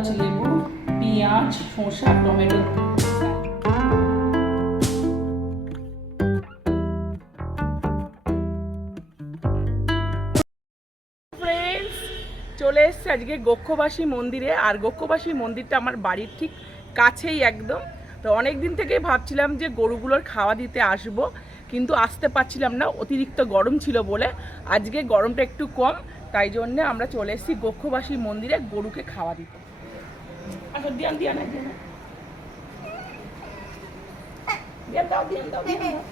আছে লেবু, পেঁয়াজ, শসা, টমেটো। চলে এসছে আজকে গক্ষবাসী মন্দিরে। আর গক্ষবাসী মন্দিরটা আমার বাড়ির ঠিক কাছেই একদম। তো অনেক দিন থেকেই ভাবছিলাম যে গরুগুলোর খাওয়া দিতে আসব, কিন্তু আসতে পারছিলাম না। অতিরিক্ত গরম ছিল বলে। আজকে গরমটা একটু কম, তাই জন্যে আমরা চলে এসেছি গক্ষবাসী মন্দিরে গরুকে খাওয়া দিতে। আচ্ছা দিয়ান দিয়ান দিয়ান দিয়ান দাও দিয়ান দাও দিয়ান দাও।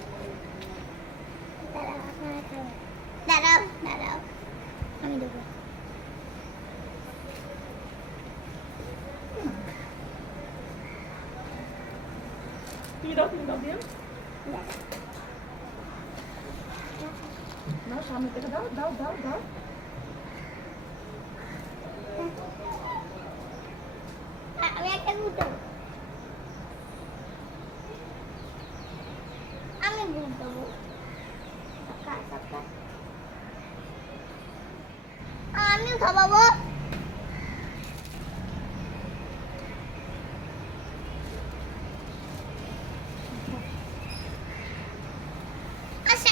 দাঁড়াও দাঁড়াও আমি দেবো। তুমি দাও তুমি দাও দিয়ান। না সামনে থেকে দাও দাও দাও দাও আমি একটা গুটো আমি গুট দেবো কাট, কাট, কাট। আমিও খাওয়াবো আশা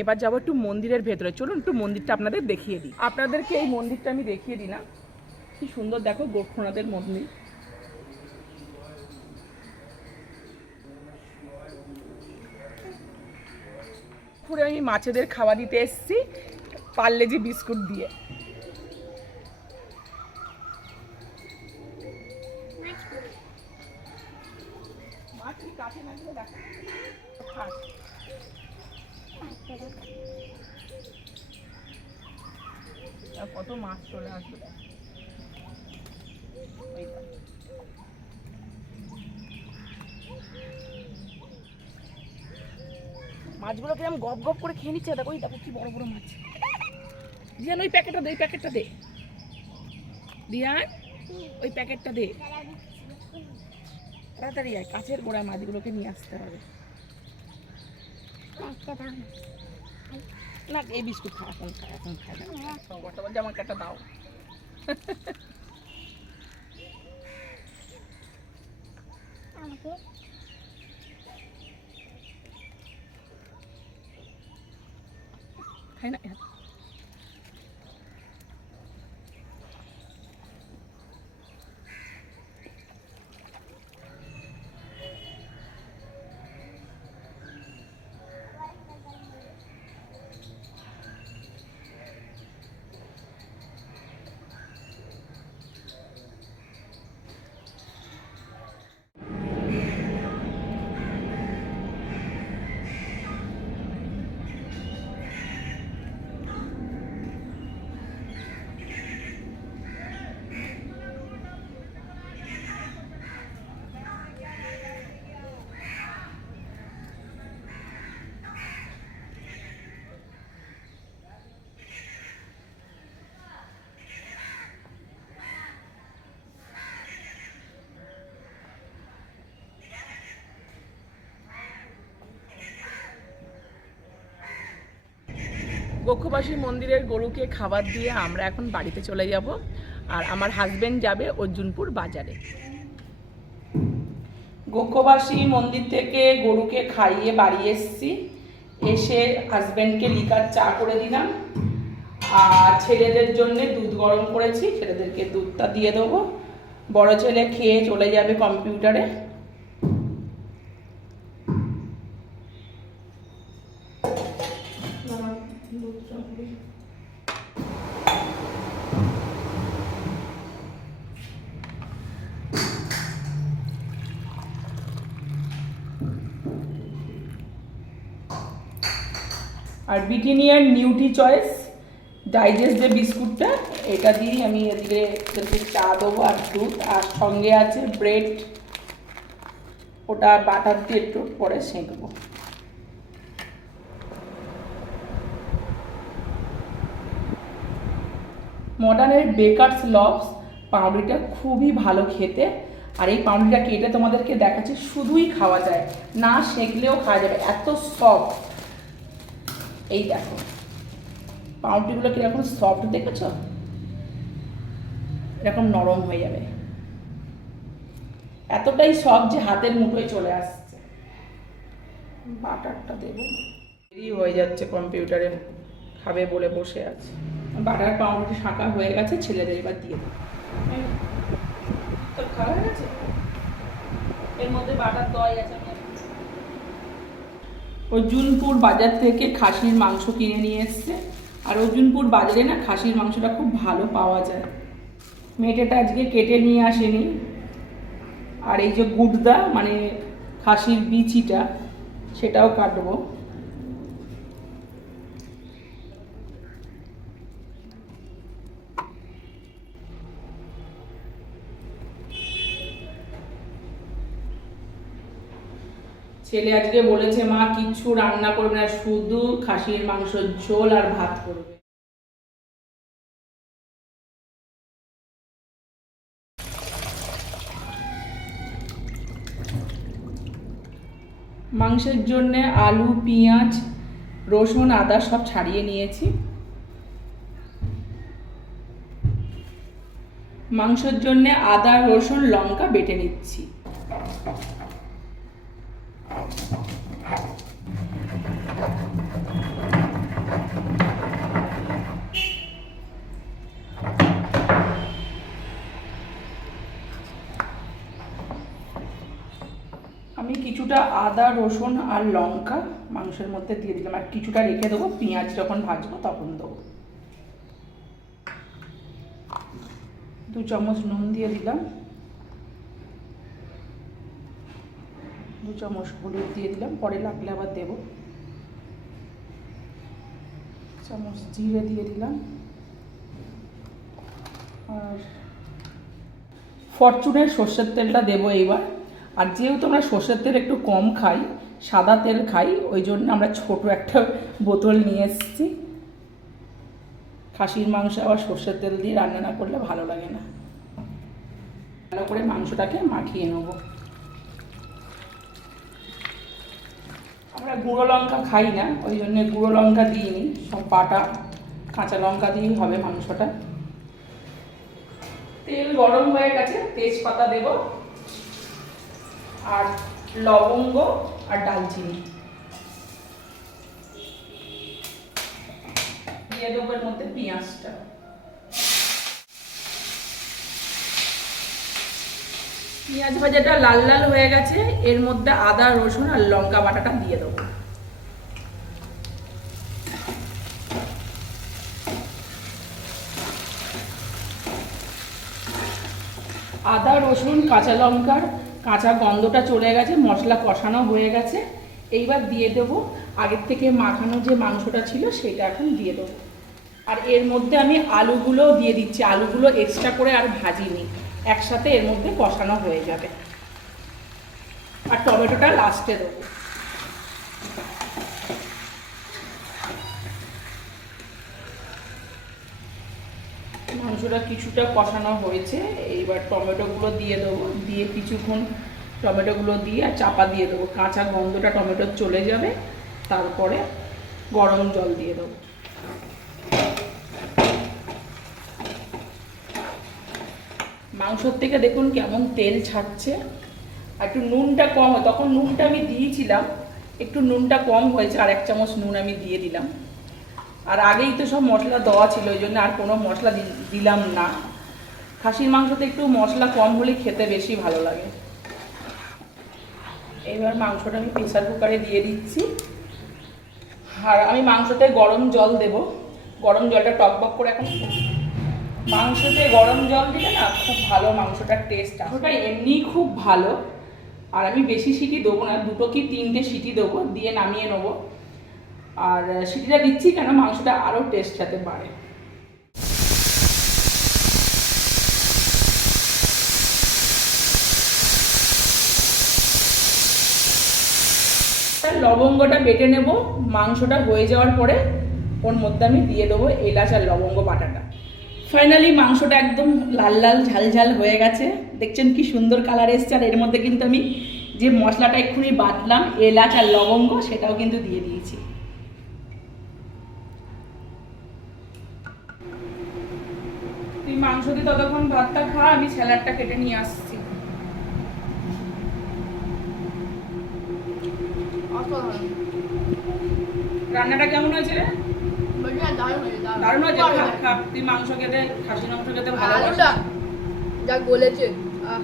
এবার যাব একটু মন্দিরের ভেতরে। চলুন একটু মন্দিরটা আপনাদের দেখিয়ে দিই। আপনাদেরকে এই মন্দিরটা আমি দেখিয়ে দিই না। কি সুন্দর দেখো গোরখনাথের মন্দির। পুরো আমি মাছেদের খাওয়া দিতে এসেছি। পার্লেজি বিস্কুট দিয়ে। কত মাছ চলে আসবে। মাছগুলো কিরম গপ গপ করে খেয়ে নিচ্ছে? দেখো ওই দেখো কি বড় বড় মাছ। দিয়ান ওই প্যাকেটটা দে ওই প্যাকেটটা দে। দিয়ান ওই প্যাকেটটা দে। তাড়াতাড়ি আয় কাছের গোড়ায় মাছগুলোকে নিয়ে আসতে হবে। না এই বিস্কুট খা এখন খা এখন খায় না আমাকে একটা দাও। আমাকে? খাই না গক্ষবাসী মন্দিরের গরুকে খাবার দিয়ে আমরা এখন বাড়িতে চলে যাব আর আমার হাজবেন্ড যাবে অর্জুনপুর বাজারে। গক্ষবাসী মন্দির থেকে গরুকে খাইয়ে বাড়ি এসেছি। এসে হাজবেন্ডকে লিকার চা করে দিলাম। আর ছেলেদের জন্য দুধ গরম করেছি। ছেলেদেরকে দুধটা দিয়ে দেবো। বড় ছেলে খেয়ে চলে যাবে কম্পিউটারে। আর ব্রিটানিয়ার নিউটি চয়েস ডাইজেস্ট যে বিস্কুটটা, এটা দিয়েই আমি এদিকে চা দেবো আর দুধ। আর সঙ্গে আছে ব্রেড ওটা বাটার দিয়ে একটু পরে সেঁকবো। মডার্নের বেকারস লভস পাউরুটিটা খুবই ভালো খেতে। আর এই পাউরুটিটা কেটে তোমাদেরকে দেখাচ্ছি, শুধুই খাওয়া যায়, না সেঁকলেও খাওয়া যাবে, এত সফট এই দেখো। পাউরুটিগুলো কীরকম সফট দেখেছ? এরকম নরম হয়ে যাবে। এতটাই সফট যে হাতের মুঠোয় চলে আসছে। বাটারটা দেবো। দেরি হয়ে যাচ্ছে কম্পিউটারে খাবে বলে বসে আছে। বাটার, পাউরুটি শাঁকা হয়ে গেছে, ছেলেদের এবার দিয়ে দেবো। তোর খাওয়া হয়ে গেছে? এর মধ্যে বাটার দই আছে অর্জুনপুর বাজার থেকে খাসির মাংস কিনে নিয়ে এসছে। আর অর্জুনপুর বাজারে না খাসির মাংসটা খুব ভালো পাওয়া যায়। মেটেটা আজকে কেটে নিয়ে আসেনি। আর এই যে গুডদা মানে খাসির বিচিটা, সেটাও কাটবো। ছেলে আজকে বলেছে, মা, কিচ্ছু রান্না করবে না, শুধু খাসির মাংসের ঝোল আর ভাত করবে। মাংসের জন্য আলু, পেঁয়াজ, রসুন, আদা সব ছাড়িয়ে নিয়েছি। মাংসের জন্য আদা, রসুন, লঙ্কা বেটে নিচ্ছি আমি কিছুটা আদা, রসুন আর লঙ্কা মাংসের মধ্যে দিয়ে দিলাম। আর কিছুটা রেখে দেবো, পেঁয়াজ যখন ভাজবো তখন দেবো। দু চামচ নুন দিয়ে দিলাম। দু চামচ হলুদ দিয়ে দিলাম, পরে লাগলে আবার দেবো। চামচ জিরে দিয়ে দিলাম। আর ফরচুনের সর্ষের তেলটা দেবো এইবার। আর যেহেতু আমরা সর্ষের তেল একটু কম খাই, সাদা তেল খাই, ওই জন্য আমরা ছোট একটা বোতল নিয়ে এসেছি। খাসির মাংস আবার সর্ষের তেল দিয়ে রান্না না করলে ভালো লাগে না। ভালো করে মাংসটাকে মাখিয়ে নেব। আমরা গুঁড়ো লঙ্কা খাই না, ওই জন্য গুঁড়ো লঙ্কা দিইনি, সব বাটা কাঁচা লঙ্কা দিয়েই হবে মাংসটা। তেল গরম হয়ে গেছে, তেজপাতা দেব। আর লবঙ্গ আর ডালচিনি। দিয়ে দেবো এর মধ্যে পেঁয়াজটা। পেঁয়াজ ভাজাটা লাল লাল হয়ে গেছে, এর মধ্যে আদা, রসুন আর লঙ্কা বাটাটা দিয়ে দেবো। আদা, রসুন, কাঁচা লঙ্কার কাঁচা গন্ধটা চলে গেছে, মশলা কষানো হয়ে গেছে। এইবার দিয়ে দেবো, আগের থেকে মাখানো যে মাংসটা ছিল সেটা এখন দিয়ে দেবো। আর এর মধ্যে আমি আলুগুলো দিয়ে দিচ্ছি, আলুগুলো এক্সট্রা করে আর ভাজিনি একসাথে এর মধ্যে কষানো হয়ে যাবে। আর টমেটোটা লাস্টে দেবো। মাংসটা কিছুটা কষানো হয়েছে, এইবার টমেটোগুলো দিয়ে দেবো, দিয়ে কিছুক্ষণ টমেটোগুলো দিয়ে আর চাপা দিয়ে দেবো। কাঁচা গন্ধটা টমেটোর চলে যাবে, তারপরে গরম জল দিয়ে দেবো। মাংসর থেকে দেখুন কেমন তেল ছাড়ছে। আর একটু নুনটা কম হয়, তখন নুনটা আমি দিয়েছিলাম, একটু নুনটা কম হয়েছে, আর এক চামচ নুন আমি দিয়ে দিলাম। আর আগেই তো সব মশলা দেওয়া ছিল ওই জন্য আর কোনো মশলা দিলাম না। খাসির মাংসতে একটু মশলা কম হলে খেতে বেশি ভালো লাগে। এবার মাংসটা আমি প্রেসার কুকারে দিয়ে দিচ্ছি। আর আমি মাংসতে গরম জল দেব। গরম জলটা টকবক করে এখন মাংসতে গরম জল দিলে না খুব ভালো মাংসটার টেস্ট ওটা এমনি খুব ভালো। আর আমি বেশি সিটি দেবো না, দুটো কি তিনটে সিটি দেবো, দিয়ে নামিয়ে নেব। আর সিটিটা দিচ্ছি কেন? মাংসটা আরও টেস্ট যাতে আর লবঙ্গটা বেটে নেব। মাংসটা হয়ে যাওয়ার পরে ওর মধ্যে আমি দিয়ে দেবো এলাচ আর লবঙ্গ বাটাটা। ফাইনালি মাংসটা একদম লাল লাল, ঝাল ঝাল হয়ে গেছে। দেখছেন কি সুন্দর কালার এসছে। আর এর মধ্যে কিন্তু আমি যে মশলাটা এক্ষুনি বাটলাম, এলাচ আর লবঙ্গ, সেটাও কিন্তু দিয়ে দিয়েছি। তুই মাংস দিয়ে ততক্ষণ ভাতটা খা আমি স্যালাডটা কেটে নিয়ে আসছি। রান্নাটা কেমন হয়েছে রে? না, দারুণ হয়েছে। তুই মাংস খেতে খাসি মাংস খেতে ভালো যা গলেছে আহ,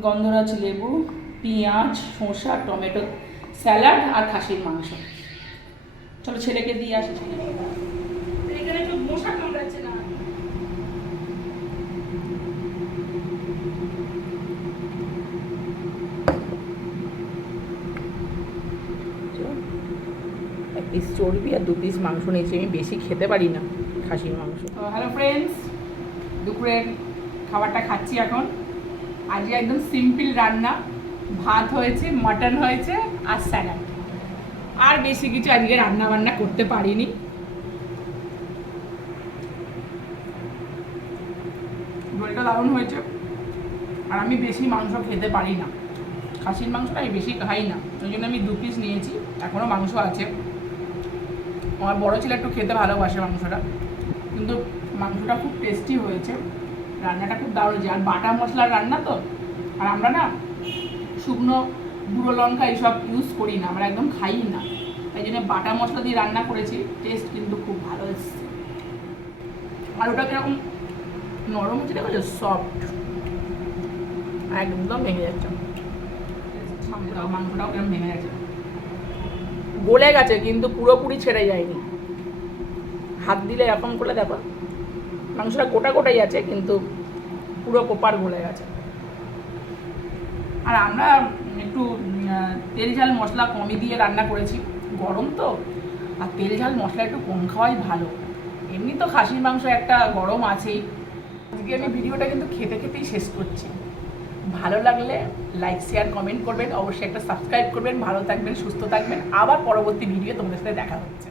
গন্ধরাজ লেবু পেঁয়াজ শসা টমেটো স্যালাড আর খাসির মাংস। চলো ছেলেকে দিয়ে আসি। এক পিস চর্বি আর দু পিস মাংস নিয়েছি আমি বেশি খেতে পারি না খাসির মাংস। হ্যালো ফ্রেন্ডস দুপুরের খাবারটা খাচ্ছি এখন। আজকে একদম সিম্পল রান্না। ভাত হয়েছে, মটন হয়েছে আর স্যালাড। আর বেশি কিছু আজকে রান্না বান্না করতে পারিনি। ঝোলটা দারুণ হয়েছে। আর আমি বেশি মাংস খেতে পারি না। খাসির মাংসটা আমি বেশি খাই না। ওই জন্য আমি দু পিস নিয়েছি। এখনও মাংস আছে। আমার বড় ছেলে একটু খেতে ভালোবাসে মাংসটা। কিন্তু মাংসটা খুব টেস্টি হয়েছে। রান্নাটা খুব দারুণ হয়েছে। আর বাটা মশলার রান্না তো? আর আমরা না শুকনো, গুঁড়ো লঙ্কা এইসব ইউজ করি না, আমরা একদম খাই না। তাই জন্য বাটা মশলা দিয়ে রান্না করেছি টেস্ট কিন্তু খুব ভালো এসছে। আলুটা কীরকম? নরম হচ্ছে দেখো সফট একদম ভেঙে যাচ্ছে। মাংসটাও কীরকম ভেঙে গেছে। গলে গেছে, কিন্তু পুরোপুরি ছেড়ে যায়নি। হাত দিলে এরকম করে দেখো। মাংসটা গোটা গোটাই আছে, কিন্তু পুরো কোপার গলে গেছে। আর আমরা একটু তেল ঝাল মশলা কমই দিয়ে রান্না করেছি। গরম তো, আর তেল ঝাল মশলা একটু কম খাওয়াই ভালো। এমনি তো খাসির মাংস একটা গরম আছেই। আজকে আমি ভিডিওটা কিন্তু খেতে খেতেই শেষ করছি। ভালো লাগলে লাইক শেয়ার কমেন্ট করবেন। অবশ্যই একটা সাবস্ক্রাইব করবেন। ভালো থাকবেন, সুস্থ থাকবেন। আবার পরবর্তী ভিডিও তোমাদের সাথে দেখা হচ্ছে।